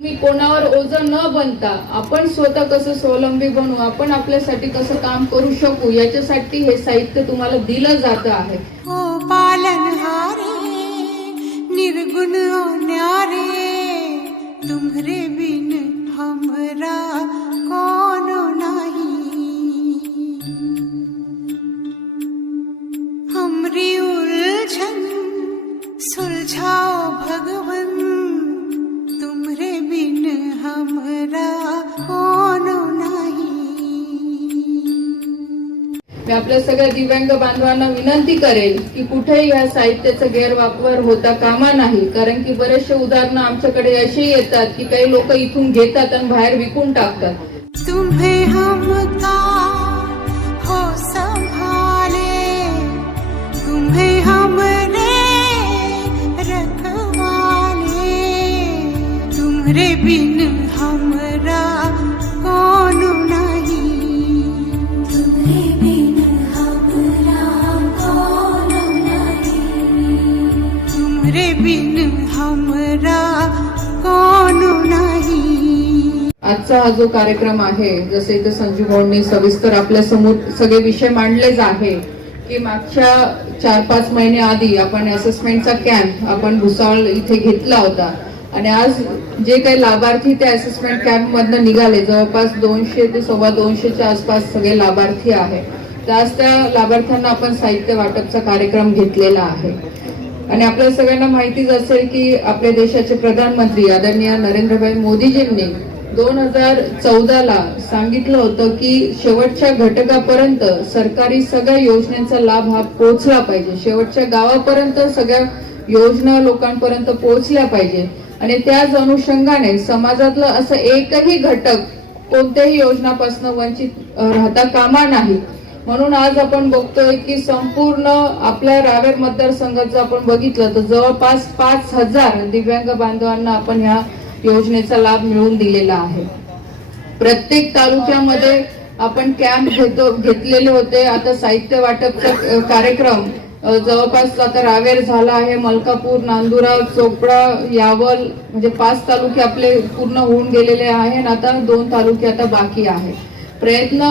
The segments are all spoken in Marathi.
मी कोणावर ओझं न बनता आपण स्वतः कसं स्वावलंबी बनू आपण आपल्यासाठी कसं काम करू शकू याच्यासाठी हे साहित्य तुम्हाला दिलं जात आहे. निर्गुण न्यारे मी आपल्या सगळ्या दिव्यांग बांधवांना विनंती करेल की कुठेही या साहित्याचा गैरवापर होता कामा नाही. कारण की बरेचसे उदाहरणं आमच्याकडे अशी येतात की काही लोक इथून घेतात आणि बाहेर विकून टाकतात. तुम्ही हमका हो संभाले. तुम्हें रखवाले. तुम्हरे बिन हमरा कौन बिन हमरा कोण नाही. आजचा हा जो कार्यक्रम आहे जसे इथे संजू भाऊंनी सविस्तर आपल्यासमोर सगळे विषय मांडलेच आहे की मागच्या चार पाच महिने आधी आपण असेसमेंटचा कॅम्प आपण भुसावळ इथे घेतला होता. आणि आज जे काही लाभार्थी त्या असेसमेंट कॅम्पमधनं निघाले जवळपास दोनशे ते सव्वा दोनशेच्या आसपास सगळे लाभार्थी आहे. तर आज त्या लाभार्थ्यांना आपण साहित्य वाटपचा कार्यक्रम घेतलेला आहे. आणि आपल्या सगळ्यांना माहितीच असेल की आपल्या देशाचे प्रधानमंत्री आदरणीय नरेंद्रभाई मोदीजींनी दोन हजार चौदाला सांगितलं होतं की शेवटच्या घटकापर्यंत सरकारी सगळ्या योजनांचा लाभ हा पोहोचला पाहिजे. शेवटच्या गावापर्यंत सगळ्या योजना लोकांपर्यंत पोहोचल्या पाहिजे. आणि त्याच अनुषंगाने समाजातलं असं एकही घटक कोणत्याही योजनापासून वंचित राहता कामा नाही. म्हणून आज आपण बघतोय की संपूर्ण आपल्या रावेर मतदारसंघात जर आपण बघितलं तर जवळपास पाच हजार दिव्यांग बांधवांना आपण ह्या योजनेचा लाभ मिळवून दिलेला आहे. प्रत्येक तालुक्यामध्ये आपण कॅम्प घेतो घेतलेले होते. आता साहित्य वाटपचा कार्यक्रम जवळपास आता रावेर झाला आहे. मलकापूर नांदुरा चोपडा यावल म्हणजे पाच तालुके आपले पूर्ण होऊन गेलेले आहे आणि आता दोन तालुके आता बाकी आहे प्रयत्न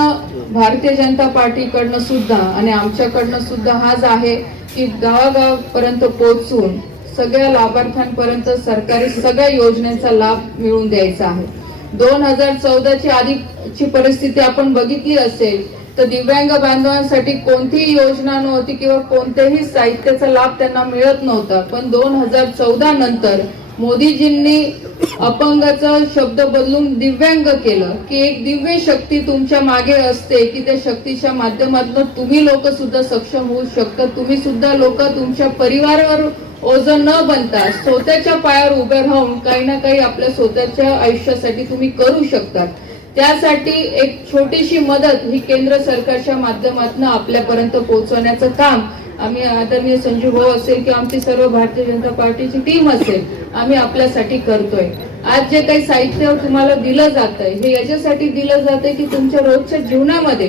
भारतीय जनता पार्टीकडनं सुद्धा आणि आमच्याकडनं सुद्धा हाच आहे की गावागावापर्यंत पोहोचून सगळ्या लाभार्थ्यांपर्यंत सरकारी सगळ्या योजनेचा लाभ मिळवून द्यायचा आहे. दोन हजार चौदाची आधीची परिस्थिती आपण बघितली असेल तर दिव्यांग बांधवांसाठी कोणतीही योजना नव्हती किंवा कोणत्याही साहित्याचा लाभ त्यांना मिळत नव्हता. पण दोन हजार चौदा नंतर मोदीजींनी अपंगाचा शब्द बदलून दिव्यांग केलं की एक दिव्य शक्ती तुमच्या मागे असते की त्या शक्तीच्या माध्यमातून तुम्ही लोक सुद्धा सक्षम होऊ शकता. तुम्ही सुद्धा लोक तुमच्या परिवारावर ओझं न बनता स्वतःच्या पायावर उभे राहून काही ना काही आपल्या स्वतःच्या आयुष्यासाठी तुम्ही करू शकतात त्यासाठी एक छोटीशी मदत ही केंद्र सरकारच्या माध्यमातून आपल्यापर्यंत पोहोचवण्याचं काम आम्ही आदरणीय संजू भाऊ असेल किंवा आमची सर्व भारतीय जनता पार्टीची टीम असेल आम्ही आपल्यासाठी करतोय. आज जे काही साहित्य तुम्हाला दिलं जात आहे हे याच्यासाठी दिलं जातंय की तुमच्या रोजच्या जीवनामध्ये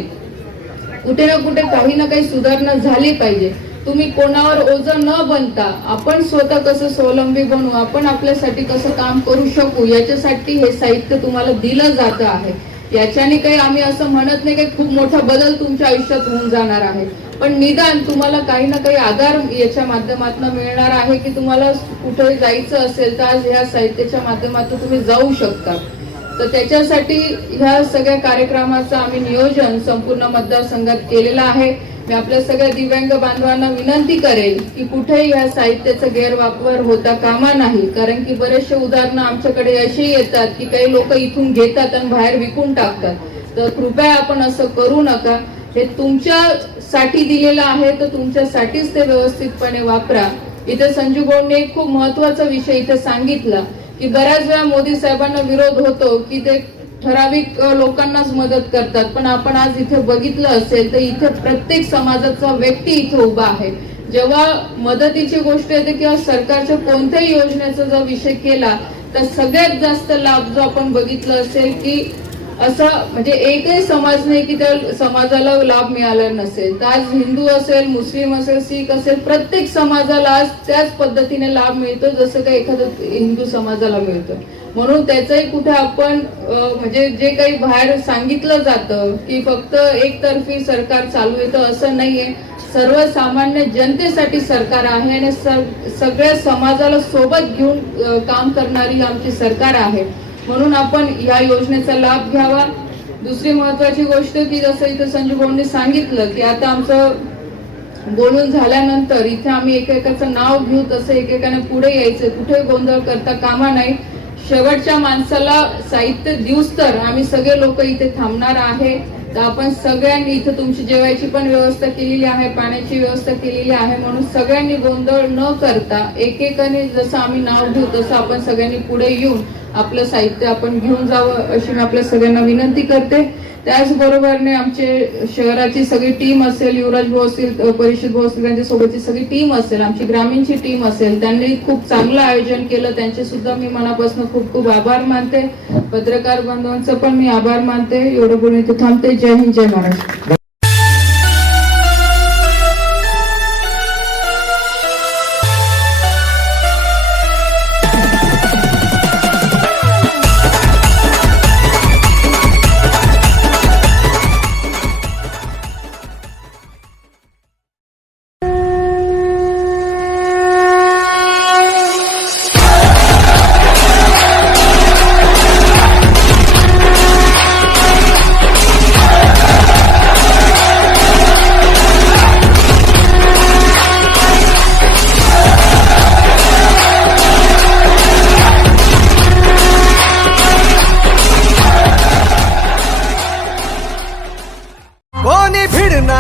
कुठे ना कुठे काही ना काही सुधारणा झाली पाहिजे. तुम्ही कोणावर ओझं न बनता आपण स्वतः कसं स्वावलंबी बनू आपण आपल्यासाठी कसं काम करू शकू याच्यासाठी हे साहित्य तुम्हाला दिलं जात आहे. याच्याने काही आम्ही असं म्हणत नाही की खूप मोठा बदल तुमच्या आयुष्यात होऊन जाणार आहे. पण निदान तुम्हाला काही ना काही आधार याच्या माध्यमातून मिळणार आहे की तुम्हाला कुठे जायचं असेल तर आज ह्या साहित्याच्या माध्यमातून तुम्ही जाऊ शकता. तर त्याच्यासाठी ह्या सगळ्या कार्यक्रमाचं आम्ही नियोजन संपूर्ण मतदारसंघात केलेलं आहे. मी आपल्या सगळ्या दिव्यांग बांधवांना विनंती करेल की कुठेही ह्या साहित्याचा गैरवापर होता कामा नाही. कारण की बरेचसे उदाहरणं आमच्याकडे अशी येतात की काही लोक इथून घेतात आणि बाहेर विकून टाकतात. तर कृपया आपण असं करू नका. हे तुमच्यासाठी दिलेलं आहे तर तुमच्यासाठीच ते व्यवस्थितपणे वापरा. इथे संजू भाऊंनी एक खूप महत्त्वाचा विषय इथे सांगितला की बऱ्याच वेळा मोदी साहेबांना विरोध होतो की ते ठराविक लोकांनाच मदत करतात. पण आपण आज इथे बघितलं असेल तर इथे प्रत्येक समाजाचा व्यक्ती इथे उभा आहे. जेव्हा मदतीची गोष्ट येते किंवा सरकारच्या कोणत्याही योजनेचा जर विषय केला तर सगळ्यात जास्त लाभ जो आपण बघितलं असेल की असं म्हणजे एकही समाज नाही की त्या समाजाला लाभ मिळाला नसेल. तर आज हिंदू असेल मुस्लिम असेल सिख असेल प्रत्येक समाजाला आज त्याच पद्धतीने लाभ मिळतो जसं काही एखादं हिंदू समाजाला मिळतो. म्हणून त्याचंही कुठे आपण म्हणजे जे काही बाहेर सांगितलं जातं की फक्त एकतर्फी सरकार चालू येतं असं नाहीये. सर्वसामान्य जनतेसाठी सरकार आहे आणि सगळ्या समाजाला सोबत घेऊन काम करणारी आमची सरकार आहे. म्हणून आपण या योजनेचा लाभ घ्यावा. दुसरी महत्वाची गोष्ट की जसं इथं संजू भाऊंनी सांगितलं की आता आमचं बोलून झाल्यानंतर इथे आम्ही एकेकाचं नाव घेऊ तसं एकेकाने पुढे यायचं. कुठे गोंधळ करता कामा नाही. शेवटच्या माणसाला साहित्य दिवस तर आम्ही सगळे लोक इथे थांबणार आहे. तर आपण सगळ्यांनी इथं तुमची जेवायची पण व्यवस्था केलेली आहे पाण्याची व्यवस्था केलेली आहे म्हणून सगळ्यांनी गोंधळ न करता एकेकाने जसं आम्ही नाव घेऊ तसं आपण सगळ्यांनी पुढे येऊन आपलं साहित्य आपण घेऊन जावं अशी मी आपल्या सगळ्यांना विनंती करते. त्याचबरोबरने आमचे शहराची सगळी टीम असेल युवराज भाऊ असतील परिषद भाऊ असतील त्यांच्या सोबतची सगळी टीम असेल आमची ग्रामीणची टीम असेल त्यांनी खूप चांगलं आयोजन केलं. त्यांचे सुद्धा मी मनापासून खूप खूप आभार मानते. पत्रकार बांधवांचं पण मी आभार मानते. एवढं बोलून इथे थांबते. जय हिंद जय महाराष्ट्र.